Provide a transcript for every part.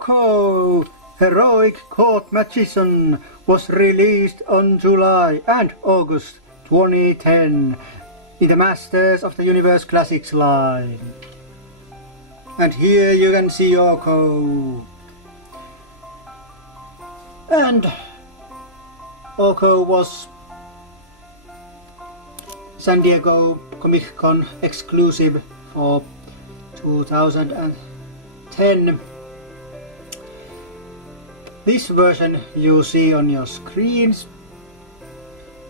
Orko, Heroic Court Magician, was released on July and August 2010 in the Masters of the Universe Classics line. And here you can see Orko. And Orko was San Diego Comic Con exclusive for 2010. This version you see on your screens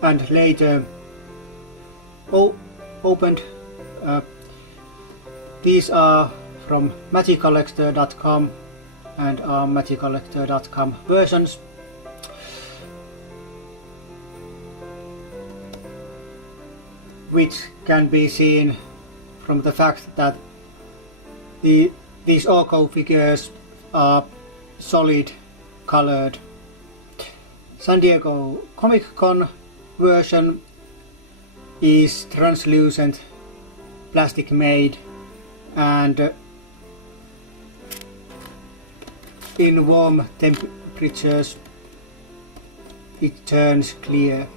and later opened. These are from magiccollector.com and are magiccollector.com versions. Which can be seen from the fact that these Orko figures are solid colored. San Diego Comic Con version is translucent, plastic made, and in warm temperatures it turns clear.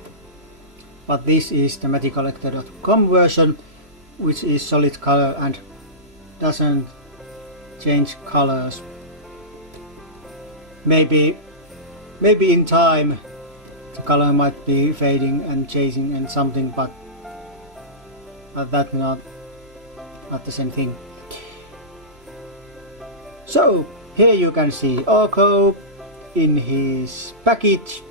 But this is the magiccollector.com version, which is solid color and doesn't change colors. Maybe in time the color might be fading and changing and something, but that's not the same thing. So here you can see Orko in his package.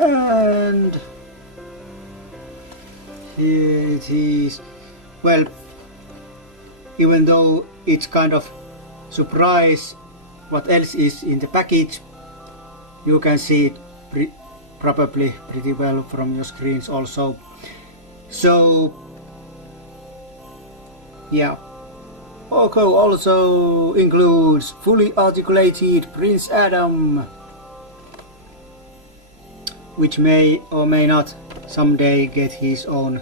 And here it is. Well, even though it's kind of surprise what else is in the package, you can see it probably pretty well from your screens also. So yeah, Orko also includes fully articulated Prince Adam, which may or may not someday get his own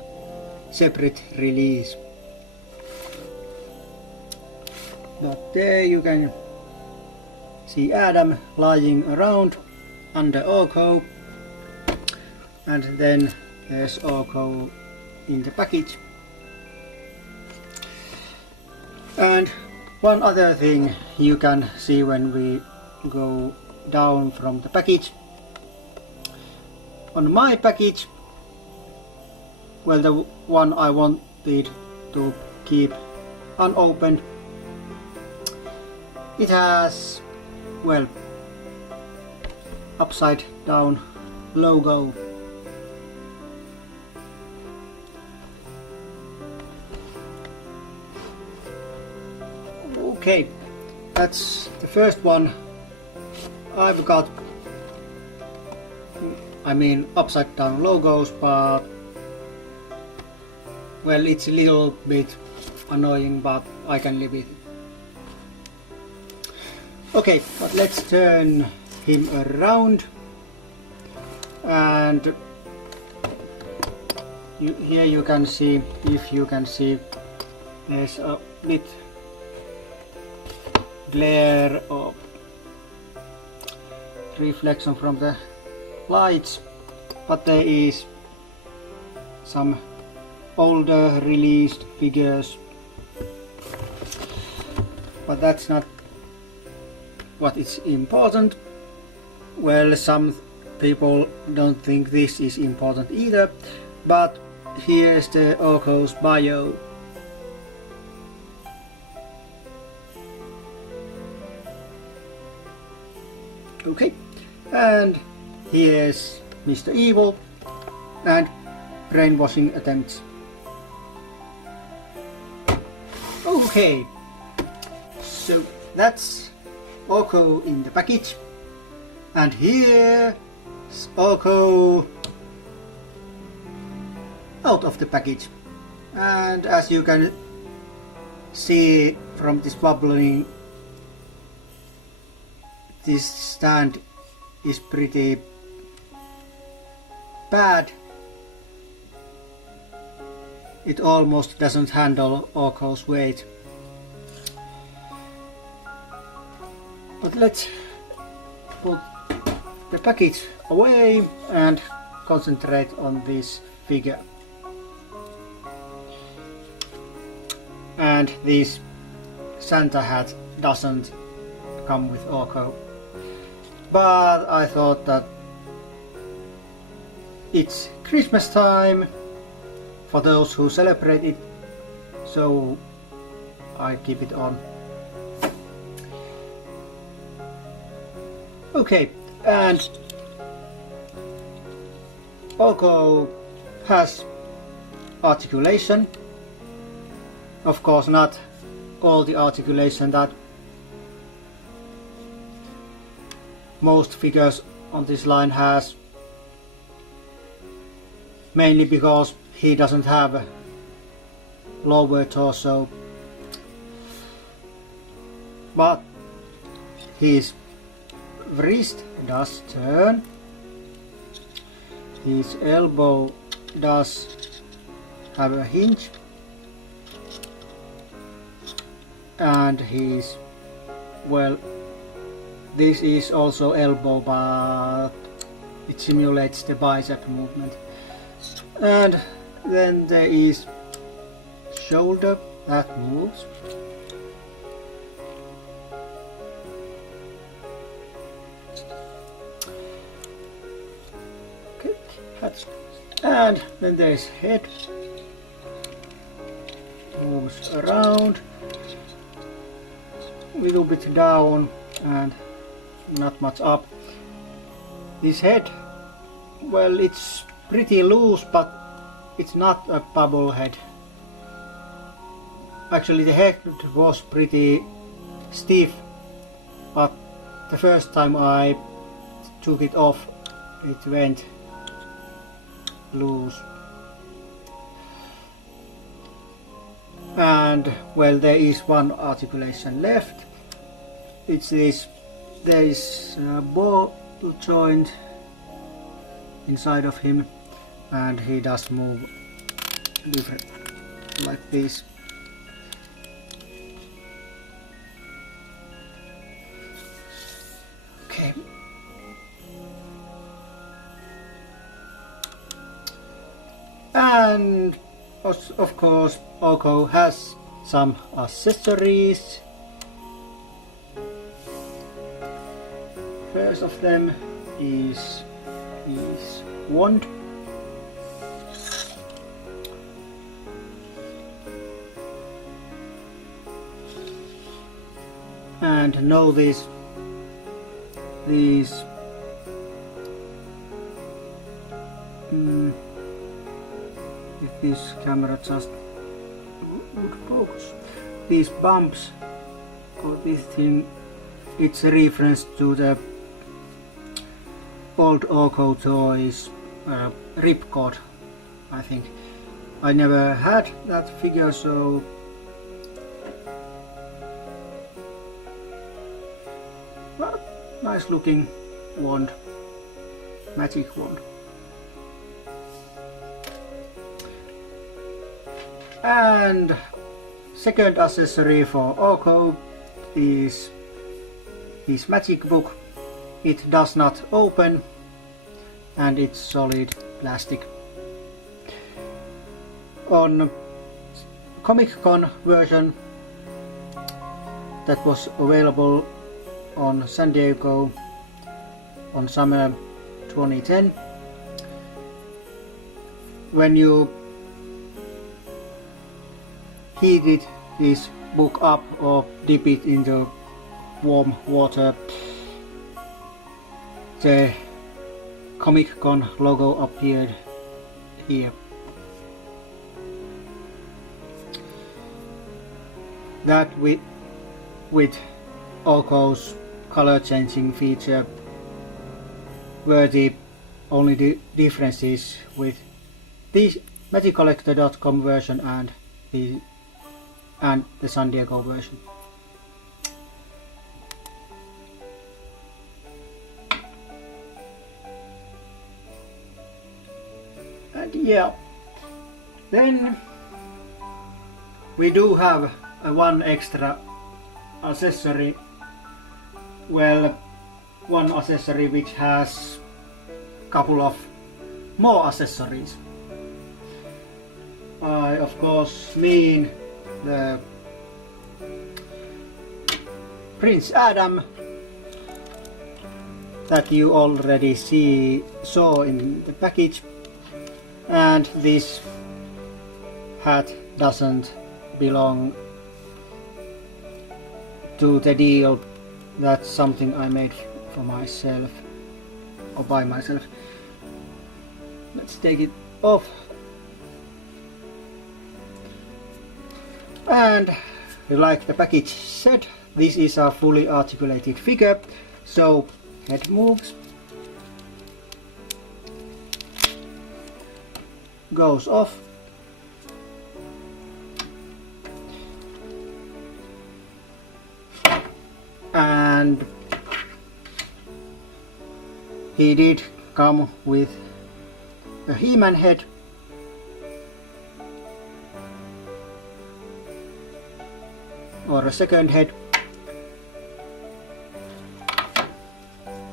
separate release. But there you can see Adam lying around under Orko, and then there's Orko in the package. And one other thing you can see when we go down from the package. On my package, well, the one I wanted to keep unopened, it has, well, upside down logo. Okay, that's the first one I've got. I mean, upside down logos, but well, it's a little bit annoying, but I can live with it. Okay, but let's turn him around, and here you can see, if you can see, there's a bit glare or reflection from the lights, but there is some older released figures, but that's not what is important. Well, some people don't think this is important either, but here's the Orko's bio. Okay, and here's Mr. Evil and brainwashing attempts. Okay, so that's Orko in the package, and here's Orko out of the package. And as you can see from this bubbling, this stand is pretty bad. it almost doesn't handle Orko's weight. But let's put the package away and concentrate on this figure. And this Santa hat doesn't come with Orko, but I thought that it's Christmas time for those who celebrate it, so I keep it on. Okay, and Orko has articulation. Of course, not all the articulation that most figures on this line has, mainly because he doesn't have a lower torso, but his wrist does turn, his elbow does have a hinge, and his, well, this is also elbow, but it simulates the bicep movement. And then there is shoulder that moves. Okay, and then there is head, moves around, a little bit down and not much up. This head, well, it's pretty loose, but it's not a bubble head. Actually, the head was pretty stiff, but the first time I took it off, it went loose. And well, there is one articulation left. It's this, there is a ball joint inside of him, and he does move different like this. Okay. And of course Orko has some accessories. First of them is his wand. And know these if this camera just would focus, these bumps or this thing, it's a reference to the old Orko toys ripcord, I think. I never had that figure, so but nice looking wand, magic wand. And second accessory for Orko is his magic book. It does not open and it's solid plastic. On Comic-Con version that was available on San Diego on summer 2010, when you heated this book up or dip it into warm water, the Comic-Con logo appeared here. That with Orko's color changing feature were the only differences with the MagicCollector.com version and the San Diego version. And yeah, then we do have one extra accessory. Well, one accessory which has a couple of more accessories. I of course mean the Prince Adam that you already saw in the package, and this hat doesn't belong to the deal. That's something I made for myself or by myself. Let's take it off. And like the package said, this is a fully articulated figure, so head moves, goes off, and he did come with a He-Man head, or a second head,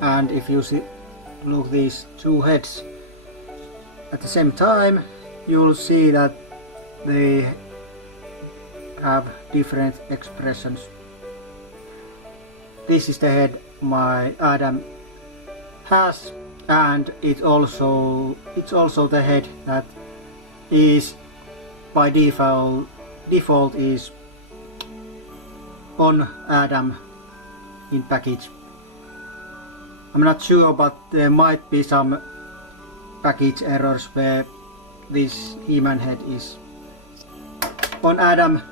and if you see, look these two heads at the same time, you'll see that they have different expressions. This is the head my Adam has, and it's also the head that is by default is on Adam in package. I'm not sure, but there might be some package errors where this He-Man head is on Adam.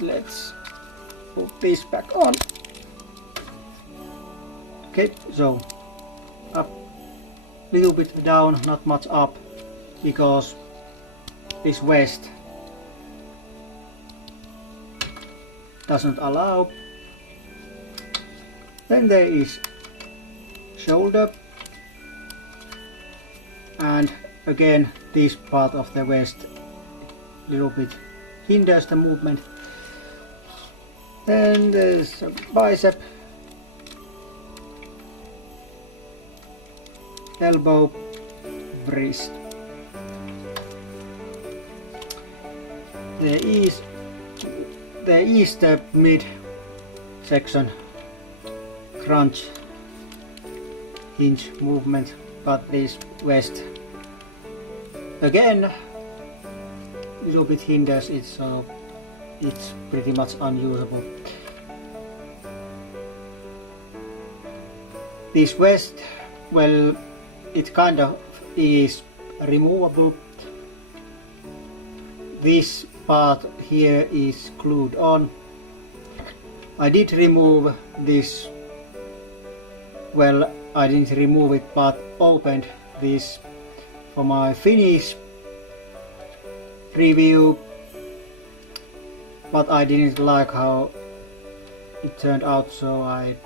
Let's put this back on. Okay, so up, little bit down, not much up, because this vest doesn't allow. Then there is shoulder, and again this part of the vest little bit hinders the movement. Then there's a bicep, elbow, wrist. There is the mid section crunch hinge movement, but this vest again little bit hinders it, so it's pretty much unusable. This vest, well, it kind of is removable. This part here is glued on. I did remove this, well, I didn't remove it, but opened this for my finish review, but I didn't like how it turned out, so I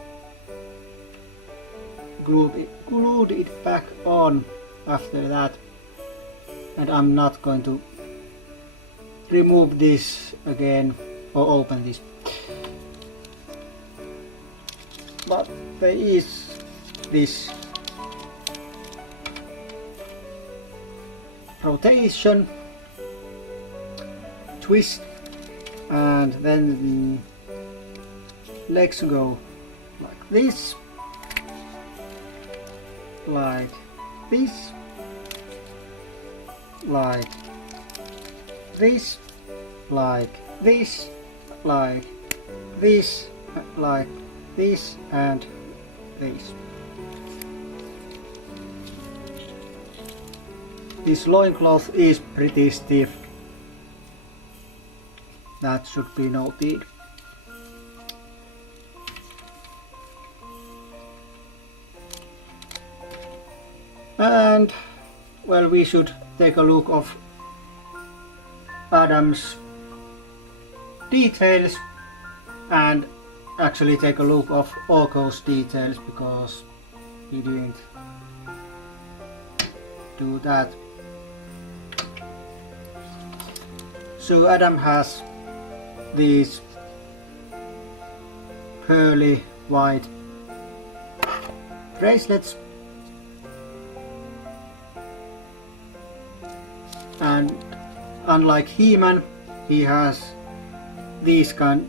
glued it back on after that, and I'm not going to remove this again or open this. But there is this rotation, twist, and then legs go like this, like this, like this, like this, like this, like this, and this. This loincloth is pretty stiff, that should be noted. And well, we should take a look of Adam's details and actually take a look of Orko's details, because he didn't do that. So Adam has these pearly white bracelets, and unlike He-Man, he has this kind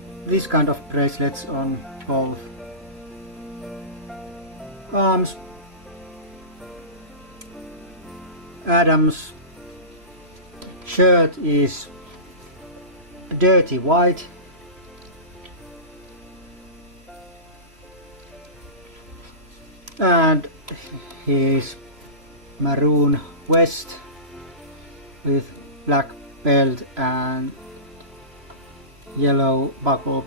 of bracelets on both arms. Adam's shirt is dirty white, and his maroon vest with black belt and yellow buckle.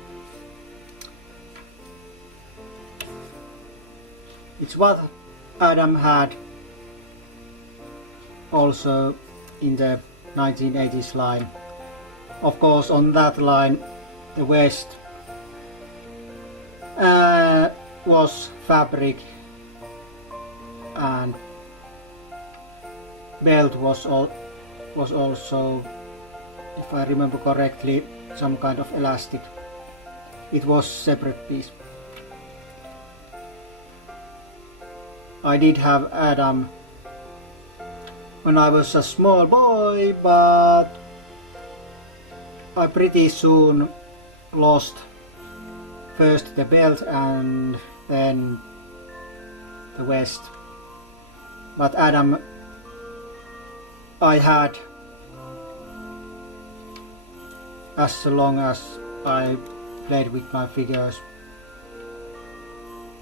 It's what Adam had also in the 1980s line. Of course, on that line the vest was fabric and belt was also, if I remember correctly, some kind of elastic. It was separate piece. I did have Adam when I was a small boy, but I pretty soon lost first the belt and then the vest. But Adam I had as long as I played with my figures,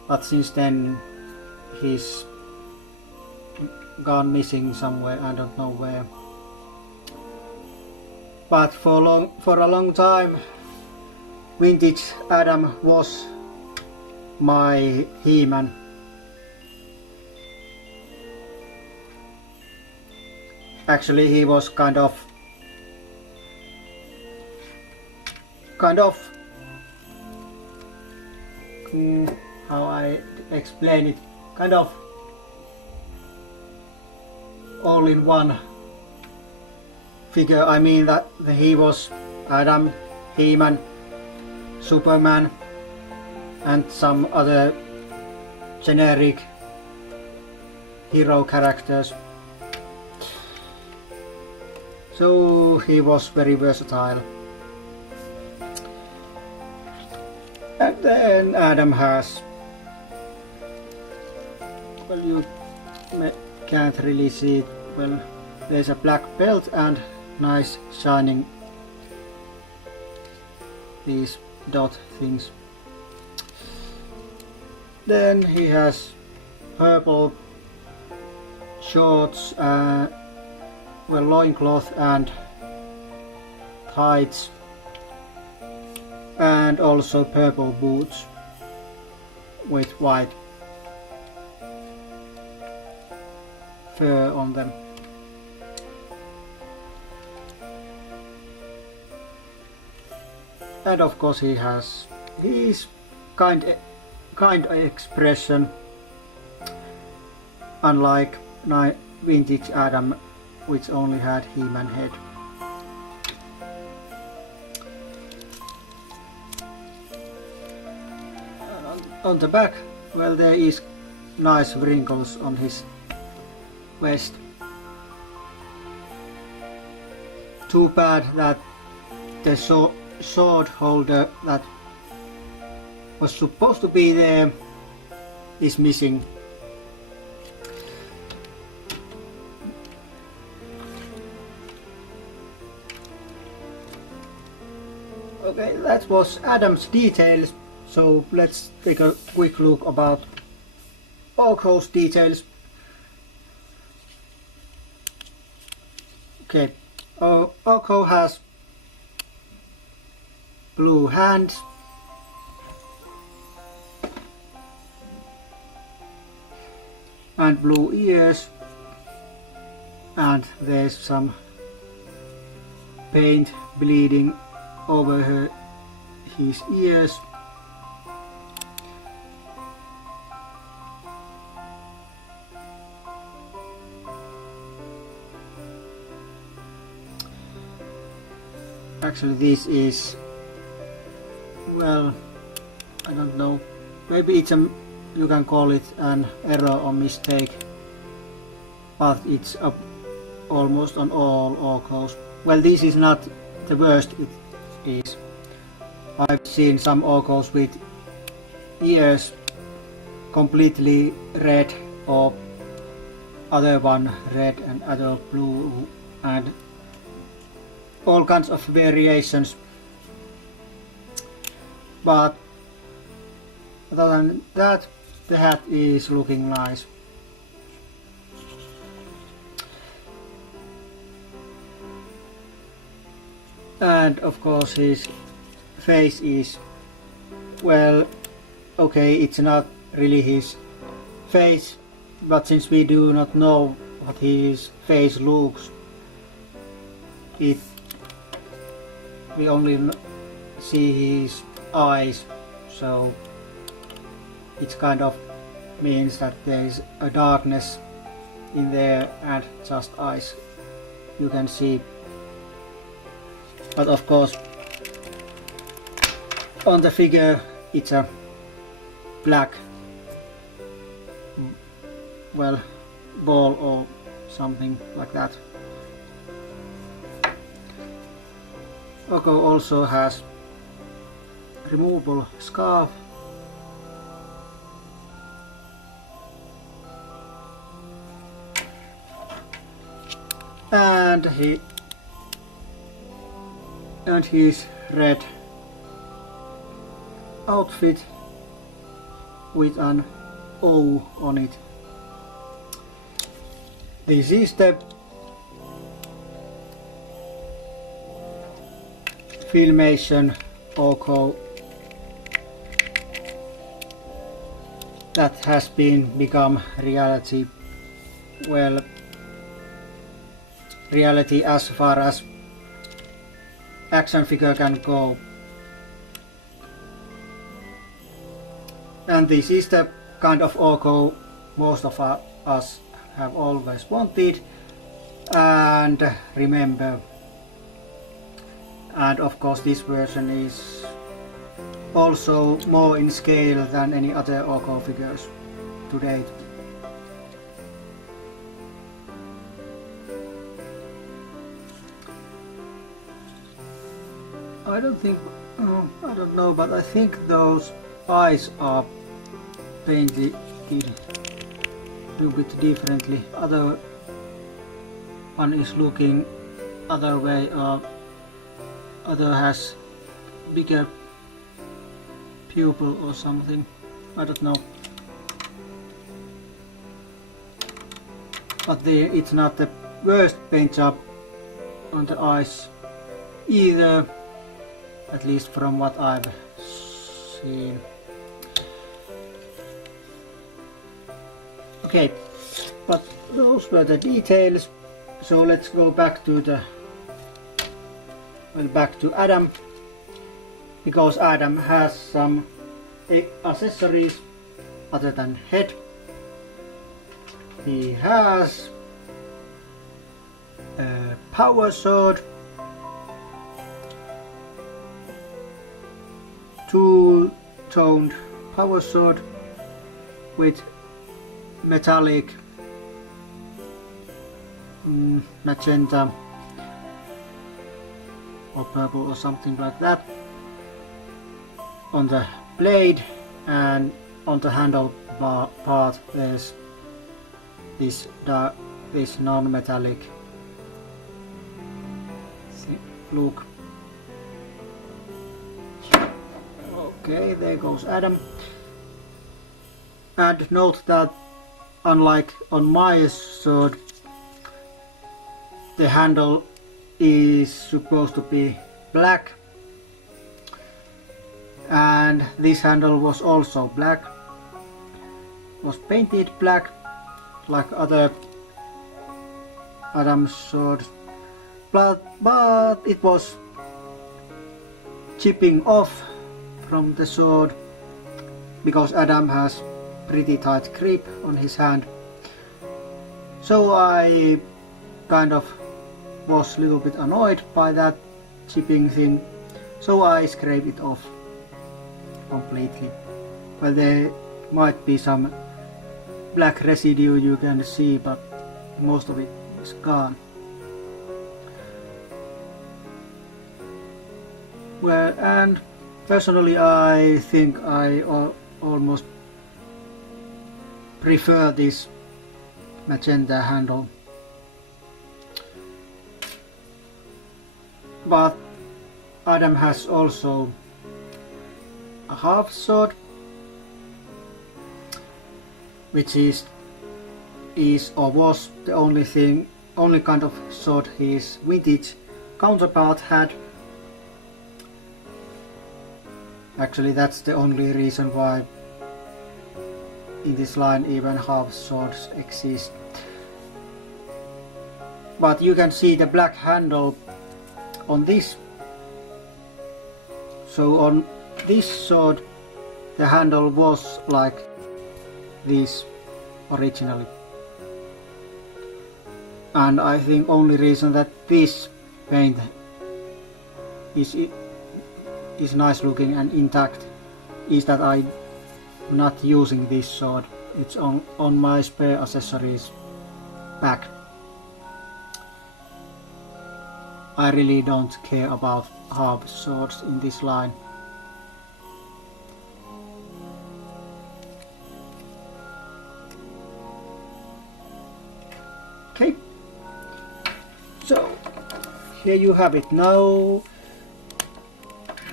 but since then he's gone missing somewhere, I don't know where. But for a long time vintage Adam was my He-Man. Actually he was kind of how I explain it, kind of all in one figure. I mean that he was Adam, He-Man, Superman and some other generic hero characters. So he was very versatile. And then Adam has, well, you can't really see it, well, there's a black belt and nice shining these dot things. Then he has purple shorts, well, loincloth and tights, and also purple boots with white fur on them. And of course he has his kind expression, unlike vintage Adam, which only had He-Man head. On the back, well, there is nice wrinkles on his vest. Too bad that the sword holder that was supposed to be there is missing. Okay, that was Adam's details. So let's take a quick look about Orko's details. Okay, Orko has blue hands, and blue ears, and there's some paint bleeding over his ears. Actually this is, well, I don't know, maybe it's a, you can call it an error or mistake, but it's up almost on all Orkos. Well, this is not the worst it is. I've seen some Orkos with ears completely red, or other one red and other blue, and all kinds of variations. But other than that, the hat is looking nice. And of course his face is, well, okay, it's not really his face, but since we do not know what his face looks, we only see his eyes, so it kind of means that there is a darkness in there and just eyes you can see. But of course on the figure it's a black, well, ball or something like that. Orko also has removable scarf, and his red outfit with an O on it. This is the Filmation Orko that has become reality. Well, reality as far as action figure can go. And this is the kind of Orko most of us have always wanted and remember. And of course this version is also more in scale than any other Orko figures to date. I don't know, but I think those eyes are painted a little bit differently. Other one is looking other way, or other has bigger pupil or something. I don't know. But it's not the worst paint job on the eyes either, at least from what I've seen. Okay, but those were the details. So let's go back to back to Adam, because Adam has some accessories other than head. He has a power sword, two-toned power sword with metallic magenta or purple or something like that on the blade, and on the handle part there's this non-metallic look. Okay, there goes Adam. And note that unlike on my sword, the handle is supposed to be black, and this handle was also black, was painted black like other Adam's swords, but it was chipping off from the sword because Adam has pretty tight grip on his hand. So I kind of was a little bit annoyed by that, chipping thing, so I scrape it off completely. Well, there might be some black residue you can see, but most of it is gone. Well, and personally I think I almost prefer this magenta handle, but Adam has also a half sword, which is or was the only kind of sword his vintage counterpart had. Actually, that's the only reason why in this line even half swords exist. But you can see the black handle on this. So on this sword the handle was like this originally. And I think only reason that this paint is nice looking and intact is that I'm not using this sword. It's on my spare accessories pack. I really don't care about half swords in this line. Okay, so here you have it. Now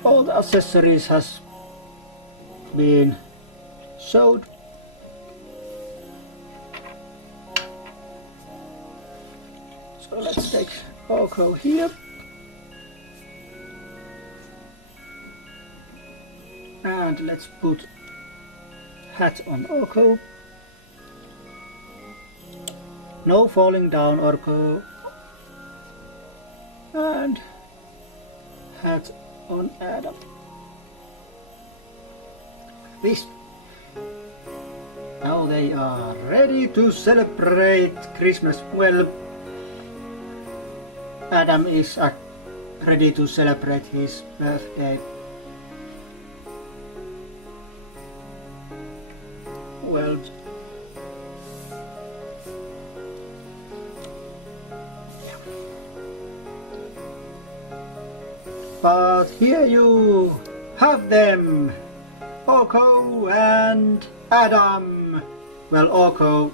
all the accessories has been sewed. So let's take Orko here and let's put hat on Orko. No falling down, Orko. And hat on Adam. This. Now they are ready to celebrate Christmas. Well, Adam is ready to celebrate his birthday. Well, but here you have them, Orko and Adam. Well, Orko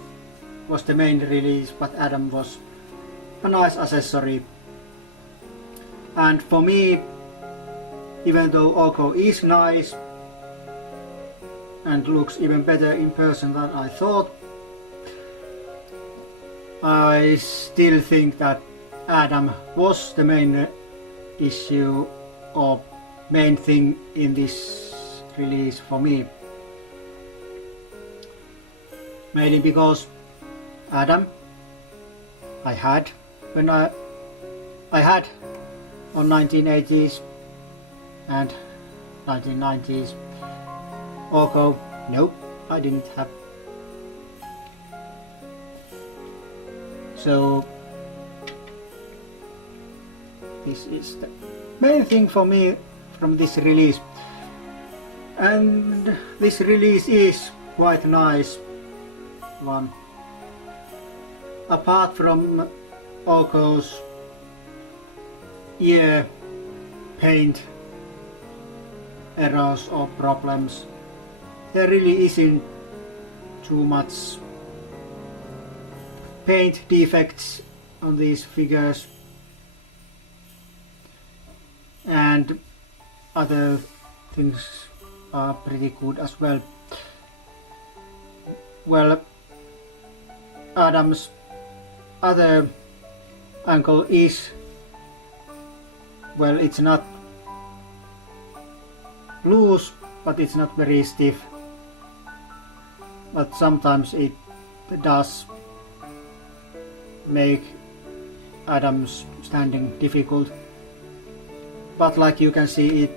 was the main release, but Adam was a nice accessory. And for me, even though Orko is nice and looks even better in person than I thought, I still think that Adam was the main issue or main thing in this release for me. Mainly because Adam I had when I had on 1980s and 1990s. Orko, nope, I didn't have. So this is the main thing for me from this release, and this release is quite nice one. Apart from Orko's ear paint errors or problems, there really isn't too much paint defects on these figures, and other things are pretty good as well. Well, Adam's other ankle is, well, it's not loose, but it's not very stiff, but sometimes it does make Adam's standing difficult. But like you can see, it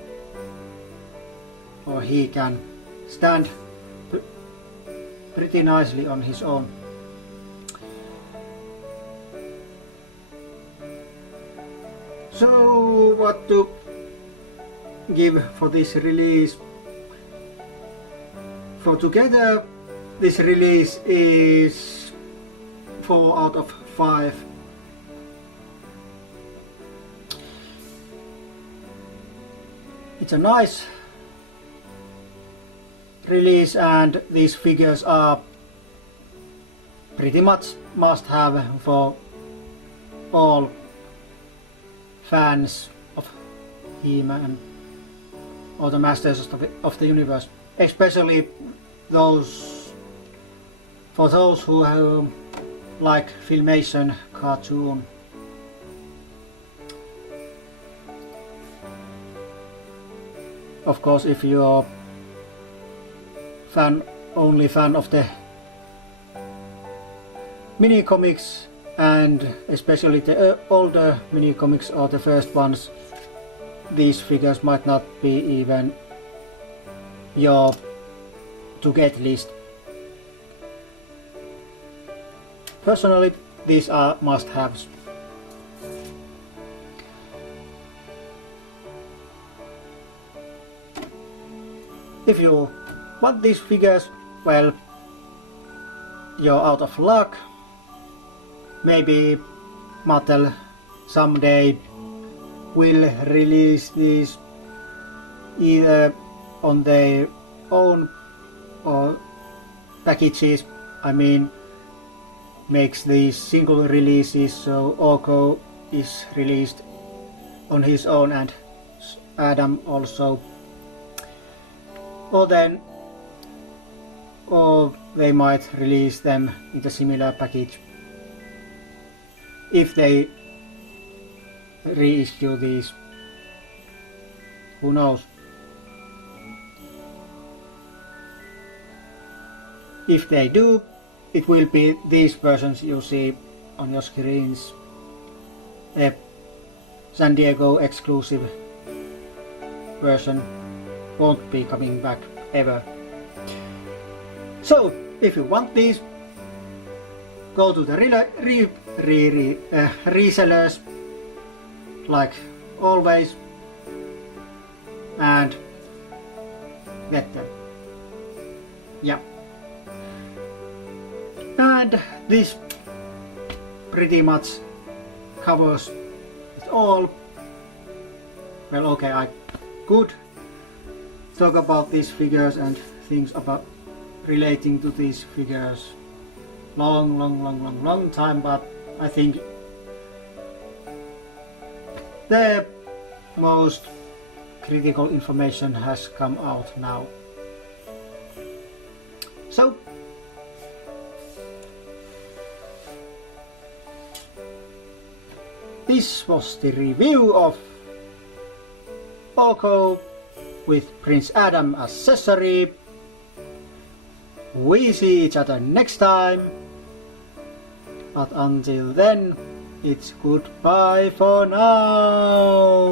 or he can stand pretty nicely on his own. So what to give for this release? For together this release is 4 out of 5. It's a nice release and these figures are pretty much must have for all fans of He-Man or the Masters of the Universe, especially for those who like Filmation cartoon. Of course, if you're only fan of the mini comics and especially the older mini comics or the first ones, these figures might not be even your to get list. Personally, these are must-haves. If you want these figures, well, you're out of luck. Maybe Mattel someday will release these either on their own or packages. I mean, makes these single releases, so Orko is released on his own and Adam also. Or they might release them in the similar package if they reissue these. Who knows? If they do, it will be these versions you see on your screens. A San Diego exclusive version won't be coming back ever. So, if you want these, go to the resellers, like always, and get them. Yeah. And this pretty much covers it all. Well, okay, I could talk about these figures and things about relating to these figures long time, but I think the most critical information has come out now. So this was the review of Orko with Prince Adam accessory. We see each other next time, but until then, it's goodbye for now.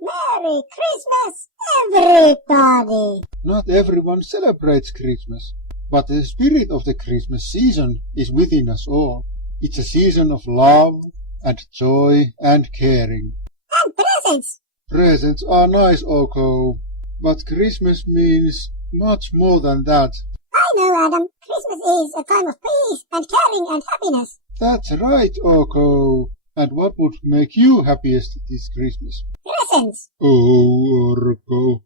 Merry Christmas, everybody! Not everyone celebrates Christmas, but the spirit of the Christmas season is within us all. It's a season of love and joy and caring. And presents! Presents are nice, Orko, but Christmas means much more than that. I know, Adam. Christmas is a time of peace and caring and happiness. That's right, Orko. And what would make you happiest this Christmas? Presents! Oh, Orko.